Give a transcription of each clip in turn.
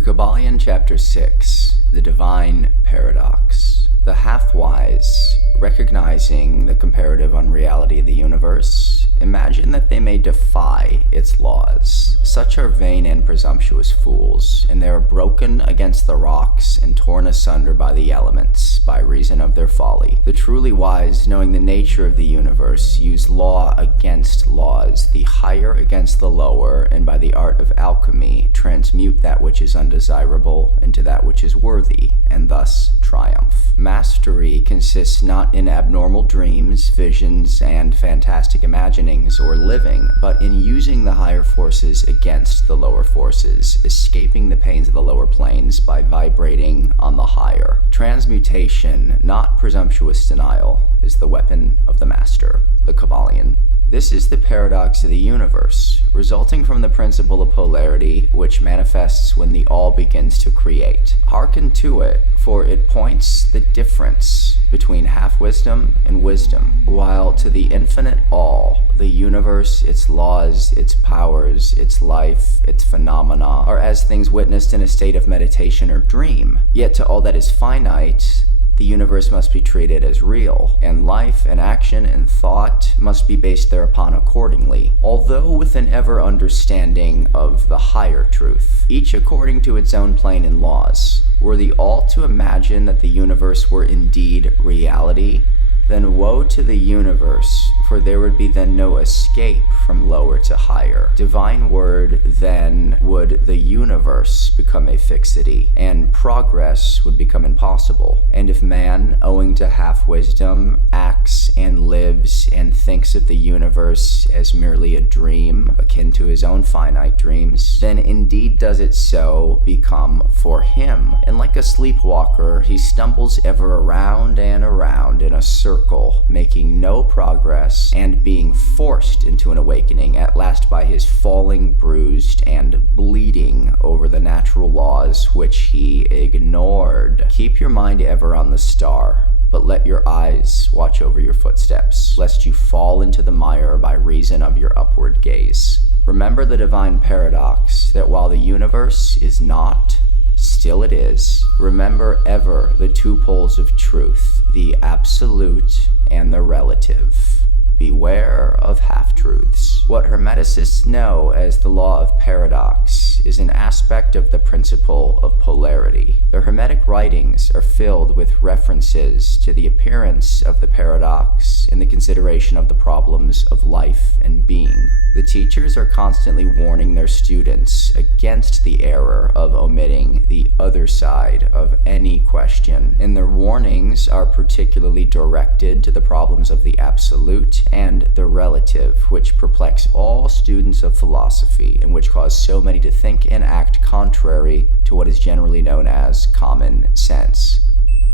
The Kybalion Chapter 6, The Divine Paradox. The half-wise, recognizing the comparative unreality of the universe, imagine that they may defy its laws. Such are vain and presumptuous fools, and they are broken against the rocks and torn asunder by the elements, by reason of their folly. The truly wise, knowing the nature of the universe, use law against laws, the higher against the lower, and by the art of alchemy, transmute that which is undesirable into that which is worthy, and thus triumph. Mastery consists not in abnormal dreams, visions, and fantastic imaginings or living, but in using the higher forces against the lower forces, escaping the pains of the lower planes by vibrating on the higher. Transmutation, not presumptuous denial, is the weapon of the master, the Kybalion. This is the paradox of the universe, resulting from the principle of polarity, which manifests when the all begins to create. Hearken to it, for it points the difference between half-wisdom and wisdom, while to the infinite all, the universe, its laws, its powers, its life, its phenomena, are as things witnessed in a state of meditation or dream. Yet to all that is finite, the universe must be treated as real, and life and action and thought must be based thereupon accordingly, although with an ever understanding of the higher truth, each according to its own plane and laws. Were the all to imagine that the universe were indeed reality, then woe to the universe, for there would be then no escape from lower to higher. Divine word, then would the universe become a fixity, and progress would become impossible. And if man, owing to half-wisdom, acts and lives and thinks of the universe as merely a dream, akin to his own finite dreams, then indeed does it so become for him. And like a sleepwalker, he stumbles ever around and around in a circle, making no progress, and being forced into an awakening at last by his falling, bruised, and bleeding over the natural laws which he ignored. Keep your mind ever on the star, but let your eyes watch over your footsteps, lest you fall into the mire by reason of your upward gaze. Remember the divine paradox, that while the universe is not, still it is. Remember ever the two poles of truth, the absolute and the relative. Beware of half-truths. What Hermeticists know as the law of paradox is an aspect of the principle of polarity. The Hermetic writings are filled with references to the appearance of the paradox in the consideration of the problems of life and being. The teachers are constantly warning their students against the error of omitting the other side of any question, and their warnings are particularly directed to the problems of the absolute and the relative, which perplex all students of philosophy and which cause so many to think and act contrary to what is generally known as common sense.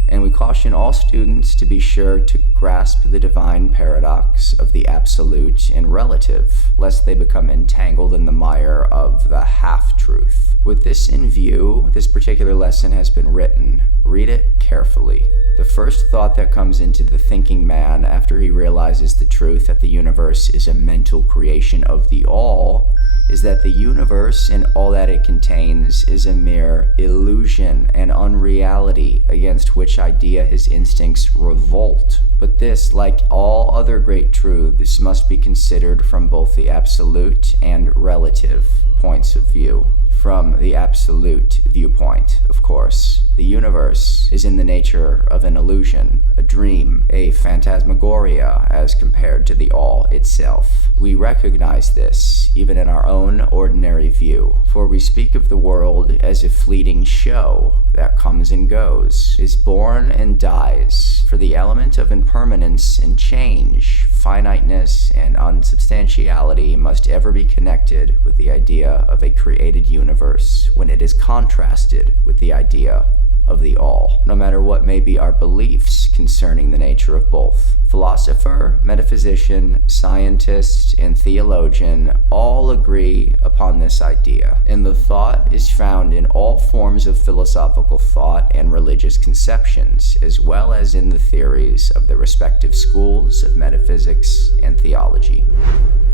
And we caution all students to be sure to grasp the divine paradox of the absolute and relative, lest they become entangled in the mire of the half-truth. With this in view, this particular lesson has been written. Read it carefully. The first thought that comes into the thinking man after he realizes the truth that the universe is a mental creation of the all is that the universe and all that it contains is a mere illusion and unreality against which idea his instincts revolt. But this, like all other great truths, must be considered from both the absolute and relative points of view. From the absolute viewpoint, of course, the universe is in the nature of an illusion, a dream, a phantasmagoria as compared to the all itself. We recognize this even in our own ordinary view, for we speak of the world as a fleeting show that comes and goes, is born and dies, for the element of impermanence and change, finiteness and unsubstantiality must ever be connected with the idea of a created universe when it is contrasted with the idea of the all, no matter what may be our beliefs concerning the nature of both. Philosopher, metaphysician, scientist, and theologian all agree upon this idea, and the thought is found in all forms of philosophical thought and religious conceptions, as well as in the theories of the respective schools of metaphysics and theology.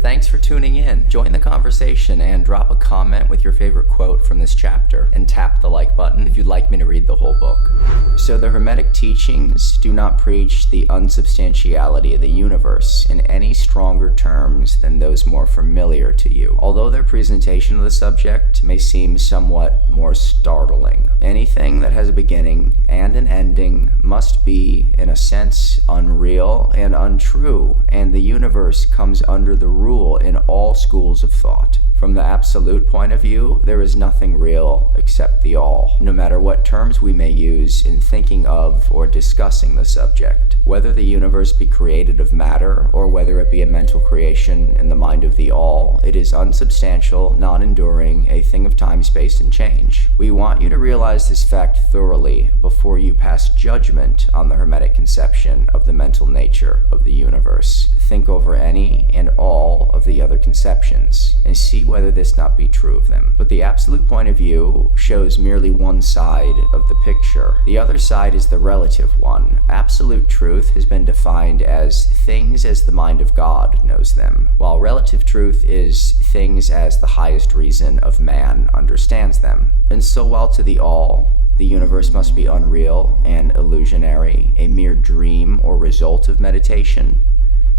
Thanks for tuning in. Join the conversation and drop a comment with your favorite quote from this chapter, and tap the like button if you'd like me to read the whole book. So the Hermetic teachings do not preach the unsubstantiality of the universe in any stronger terms than those more familiar to you, although their presentation of the subject may seem somewhat more startling. Anything that has a beginning and an ending must be, in a sense, unreal and untrue, and the universe comes under the rule in all schools of thought. From the absolute point of view, there is nothing real except the all, no matter what terms we may use in thinking of or discussing the subject. Whether the universe be created of matter, or whether it be a mental creation in the mind of the all, it is unsubstantial, non-enduring, a thing of time, space, and change. We want you to realize this fact thoroughly before you pass judgment on the Hermetic conception of the mental nature of the universe. Think over any and all of the other conceptions, and see whether this not be true of them. But the absolute point of view shows merely one side of the picture. The other side is the relative one. Absolute truth has been defined as things as the mind of God knows them, while relative truth is things as the highest reason of man understands them. And so while to the all, the universe must be unreal and illusionary, a mere dream or result of meditation,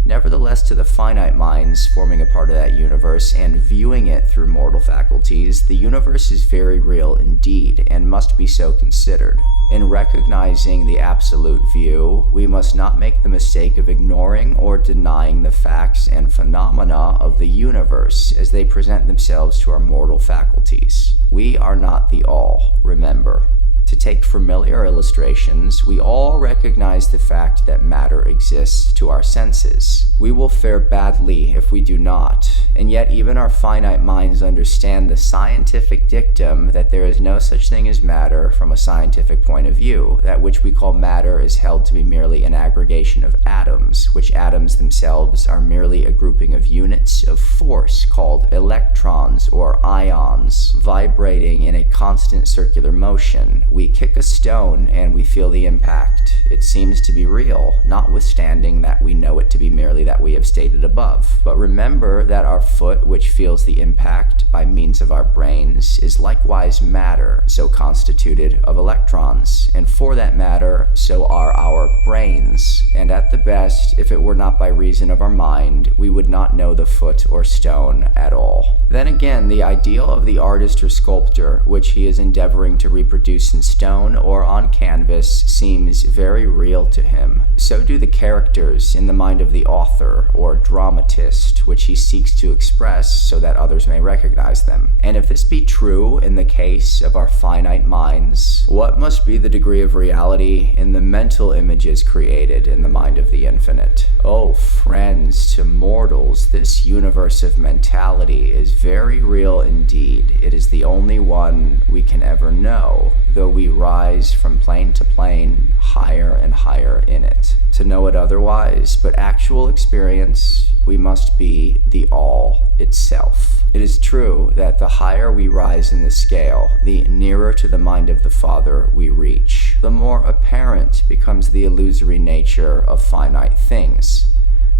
nevertheless, to the finite minds forming a part of that universe and viewing it through mortal faculties, the universe is very real indeed and must be so considered. In recognizing the absolute view, we must not make the mistake of ignoring or denying the facts and phenomena of the universe as they present themselves to our mortal faculties. We are not the all, remember. To take familiar illustrations, we all recognize the fact that matter exists to our senses. We will fare badly if we do not, and yet even our finite minds understand the scientific dictum that there is no such thing as matter from a scientific point of view. That which we call matter is held to be merely an aggregation of atoms, which atoms themselves are merely a grouping of units of force called electrons or ions, vibrating in a constant circular motion. We kick a stone and we feel the impact. It seems to be real, notwithstanding that we know it to be merely that we have stated above. But remember that our foot, which feels the impact by means of our brains, is likewise matter, so constituted of electrons, and for that matter, so are our brains. And at the best, if it were not by reason of our mind, we would not know the foot or stone at all. Then again, the ideal of the artist or sculptor, which he is endeavoring to reproduce in stone or on canvas, seems very real to him. So do the characters in the mind of the author or dramatist, which he seeks to express so that others may recognize them. And if this be true in the case of our finite minds, what must be the degree of reality in the mental images created in the mind of the infinite? Oh, friends, to mortals, this universe of mentality is very real indeed. It is the only one we can ever know, though we rise from plane to plane, higher and higher in it. To know it otherwise, but actual experience, we must be the all itself. It is true that the higher we rise in the scale, the nearer to the mind of the Father we reach, the more apparent becomes the illusory nature of finite things.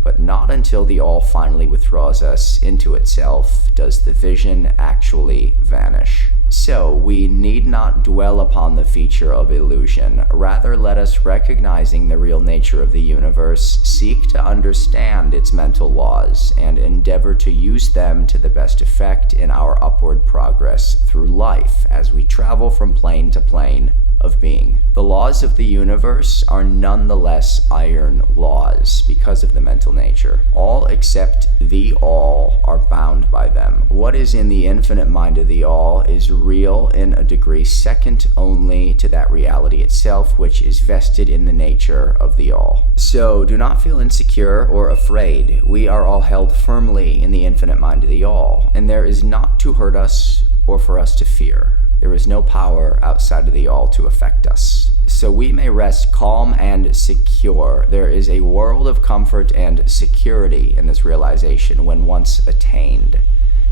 But not until the all finally withdraws us into itself does the vision actually vanish. So we need not dwell upon the feature of illusion. Rather, let us, recognizing the real nature of the universe, seek to understand its mental laws and endeavor to use them to the best effect in our upward progress through life as we travel from plane to plane of being. The laws of the universe are nonetheless iron laws because of the mental nature. All except the all are bound by them. What is in the infinite mind of the all is real in a degree second only to that reality itself, which is vested in the nature of the all. So do not feel insecure or afraid. We are all held firmly in the infinite mind of the all, and there is naught to hurt us or for us to fear. There is no power outside of the all to affect us. So we may rest calm and secure. There is a world of comfort and security in this realization when once attained.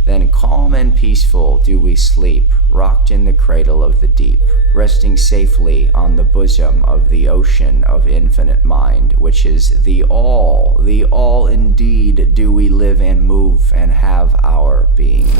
Then calm and peaceful do we sleep, rocked in the cradle of the deep, resting safely on the bosom of the ocean of infinite mind, which is the all indeed do we live and move and have our being.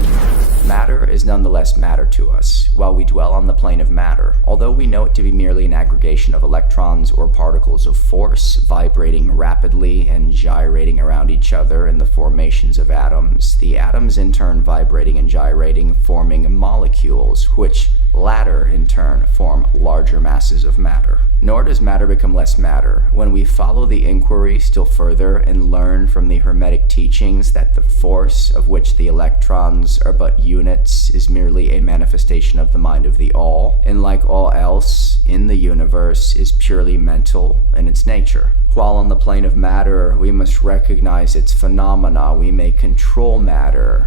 Matter is nonetheless matter to us, while we dwell on the plane of matter. Although we know it to be merely an aggregation of electrons or particles of force vibrating rapidly and gyrating around each other in the formations of atoms, the atoms in turn vibrating and gyrating, forming molecules, which latter in turn form larger masses of matter. Nor does matter become less matter when we follow the inquiry still further and learn from the Hermetic teachings that the force of which the electrons are but units is merely a manifestation of the mind of the all, and like all else in the universe is purely mental in its nature. While on the plane of matter we must recognize its phenomena, we may control matter,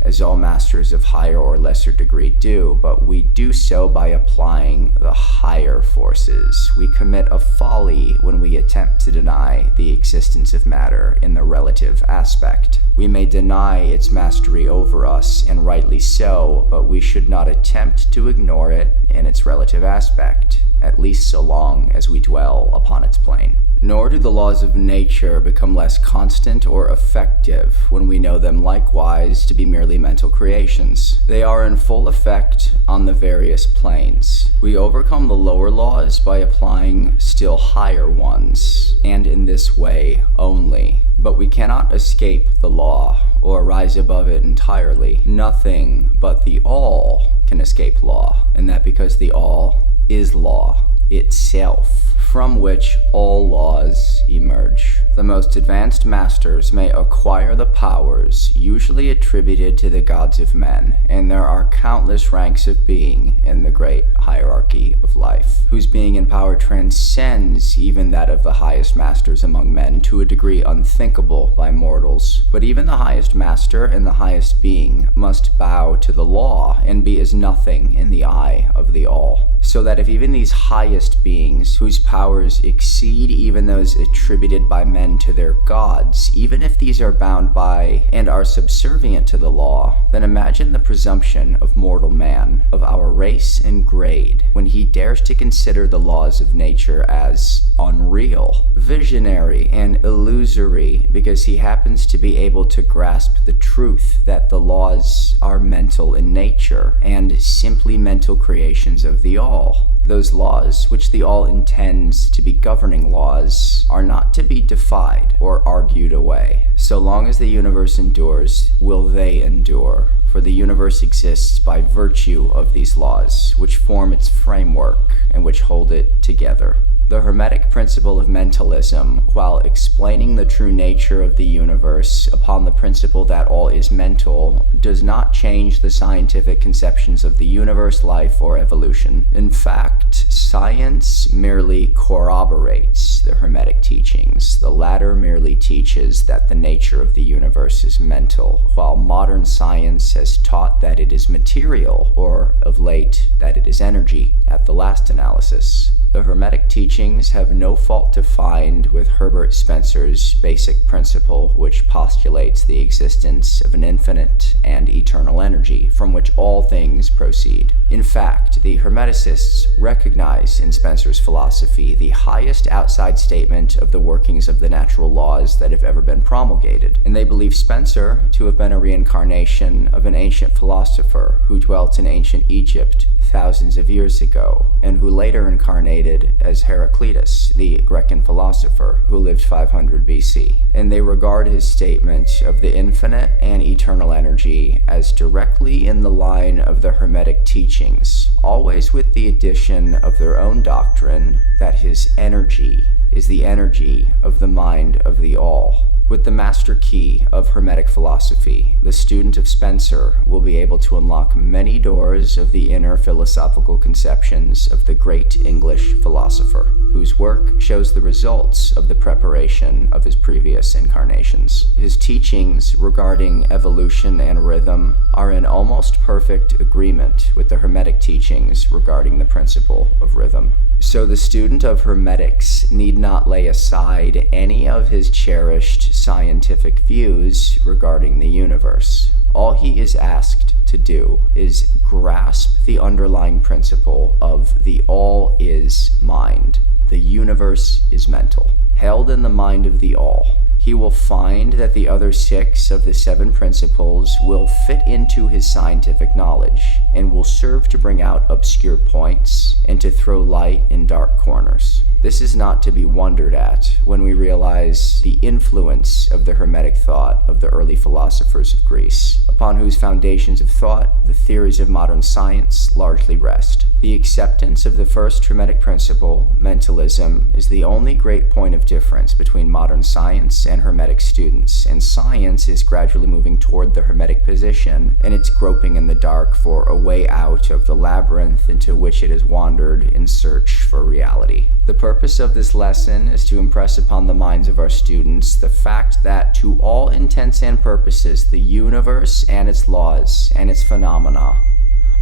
as all masters of higher or lesser degree do, but we do so by applying the higher forces. We commit a folly when we attempt to deny the existence of matter in the relative aspect. We may deny its mastery over us, and rightly so, but we should not attempt to ignore it in its relative aspect, at least so long as we dwell upon its plane. Nor do the laws of nature become less constant or effective when we know them likewise to be merely mental creations. They are in full effect on the various planes. We overcome the lower laws by applying still higher ones, and in this way only. But we cannot escape the law or rise above it entirely. Nothing but the all can escape law, and that because the all is law itself, from which all laws emerge. The most advanced masters may acquire the powers usually attributed to the gods of men, and there are countless ranks of being in the great hierarchy of life, whose being and power transcends even that of the highest masters among men to a degree unthinkable by mortals. But even the highest master and the highest being must bow to the law and be as nothing in the eye of the all. So that if even these highest beings, whose powers exceed even those attributed by men to their gods, even if these are bound by and are subservient to the law, then imagine the presumption of mortal man, of our race and grade, when he dares to consider the laws of nature as unreal, visionary, and illusory, because he happens to be able to grasp the truth that the laws are mental in nature and simply mental creations of the all. Those laws, which the all intends to be governing laws, are not to be defied or argued away. So long as the universe endures, will they endure, for the universe exists by virtue of these laws, which form its framework and which hold it together. The Hermetic principle of mentalism, while explaining the true nature of the universe upon the principle that all is mental, does not change the scientific conceptions of the universe, life, or evolution. In fact, science merely corroborates the Hermetic teachings. The latter merely teaches that the nature of the universe is mental, while modern science has taught that it is material, or of late, that it is energy, at the last analysis. The Hermetic teachings have no fault to find with Herbert Spencer's basic principle, which postulates the existence of an infinite and eternal energy from which all things proceed. In fact, the Hermeticists recognize in Spencer's philosophy the highest outside statement of the workings of the natural laws that have ever been promulgated, and they believe Spencer to have been a reincarnation of an ancient philosopher who dwelt in ancient Egypt thousands of years ago, and who later incarnated as Heraclitus, the Grecian philosopher who lived 500 BC. And they regard his statement of the infinite and eternal energy as directly in the line of the Hermetic teachings, always with the addition of their own doctrine that his energy is the energy of the mind of the all, With the master key of Hermetic philosophy, the student of Spencer will be able to unlock many doors of the inner philosophical conceptions of the great English philosopher, whose work shows the results of the preparation of his previous incarnations. His teachings regarding evolution and rhythm are in almost perfect agreement with the Hermetic teachings regarding the principle of rhythm. So the student of Hermetics need not lay aside any of his cherished scientific views regarding the universe. All he is asked to do is grasp the underlying principle of the all is mind. The universe is mental, held in the mind of the all. He will find that the other 6 of the 7 principles will fit into his scientific knowledge and will serve to bring out obscure points and to throw light in dark corners. This is not to be wondered at when we realize the influence of the Hermetic thought of the early philosophers of Greece, upon whose foundations of thought the theories of modern science largely rest. The acceptance of the first Hermetic principle, mentalism, is the only great point of difference between modern science and Hermetic students, and science is gradually moving toward the Hermetic position, and it's groping in the dark for a way out of the labyrinth into which it has wandered in search for reality. The purpose of this lesson is to impress upon the minds of our students the fact that, to all intents and purposes, the universe and its laws and its phenomena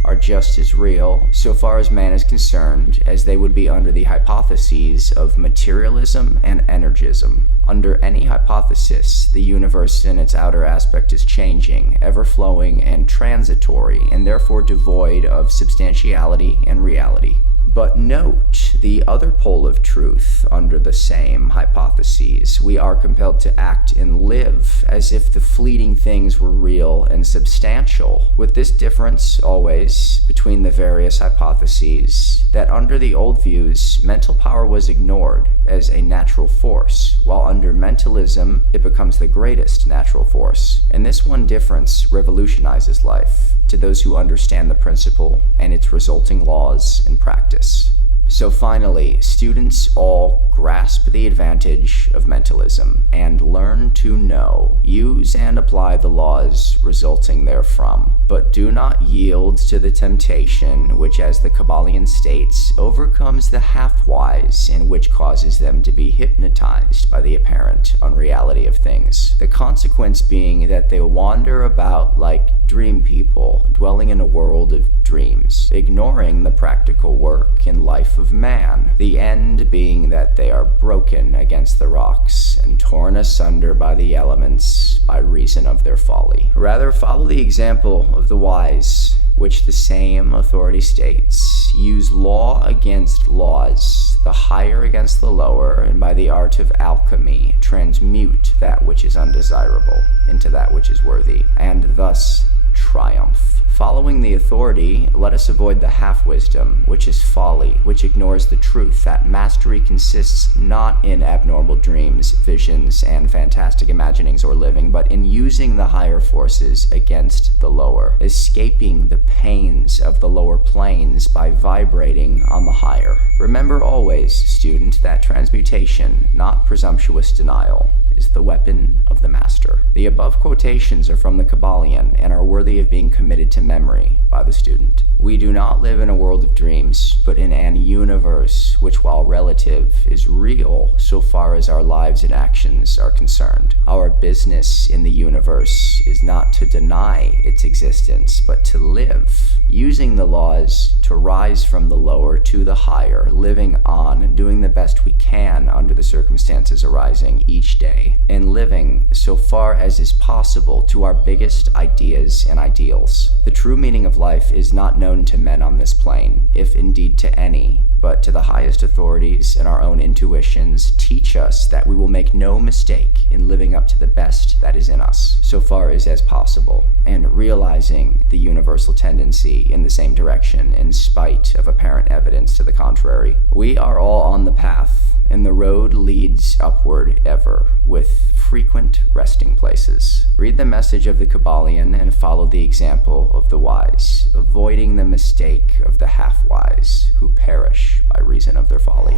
are just as real, so far as man is concerned, as they would be under the hypotheses of materialism and energism. Under any hypothesis, the universe in its outer aspect is changing, ever-flowing, and transitory, and therefore devoid of substantiality and reality. But note the other pole of truth under the same hypotheses. We are compelled to act and live as if the fleeting things were real and substantial, with this difference always between the various hypotheses that under the old views, mental power was ignored as a natural force, while under mentalism, it becomes the greatest natural force. And this one difference revolutionizes life to those who understand the principle and its resulting laws and practice. So finally, students all grasp the advantage of mentalism and learn to know, use, and apply the laws resulting therefrom. But do not yield to the temptation which, as the Kybalion states, overcomes the half-wise and which causes them to be hypnotized by the apparent unreality of things. The consequence being that they wander about like dream people, dwelling in a world of dreams, ignoring the practical work and life of man, the end being that they are broken against the rocks and torn asunder by the elements by reason of their folly. Rather, follow the example of the wise, which the same authority states, use law against laws, the higher against the lower, and by the art of alchemy, transmute that which is undesirable into that which is worthy, and thus triumph. Following the authority, let us avoid the half-wisdom, which is folly, which ignores the truth that mastery consists not in abnormal dreams, visions, and fantastic imaginings or living, but in using the higher forces against the lower, escaping the pains of the lower planes by vibrating on the higher. Remember always, student, that transmutation, not presumptuous denial, is the weapon of the master. The above quotations are from the Kybalion and are worthy of being committed to memory by the student. We do not live in a world of dreams, but in an universe which, while relative, is real so far as our lives and actions are concerned. Our business in the universe is not to deny its existence, but to live, using the laws to rise from the lower to the higher, living on and doing the best we can under the circumstances arising each day, and living so far as is possible to our biggest ideas and ideals. The true meaning of life is not known to men on this plane, if indeed to any, but to the highest authorities and our own intuitions teach us that we will make no mistake in living up to the best that is in us, so far as possible, and realizing the universal tendency in the same direction in spite of apparent evidence to the contrary. We are all on the path, and the road leads upward ever, with frequent resting places. Read the message of the Kybalion and follow the example of the wise, avoiding the mistake of the half-wise, who perish by reason of their folly.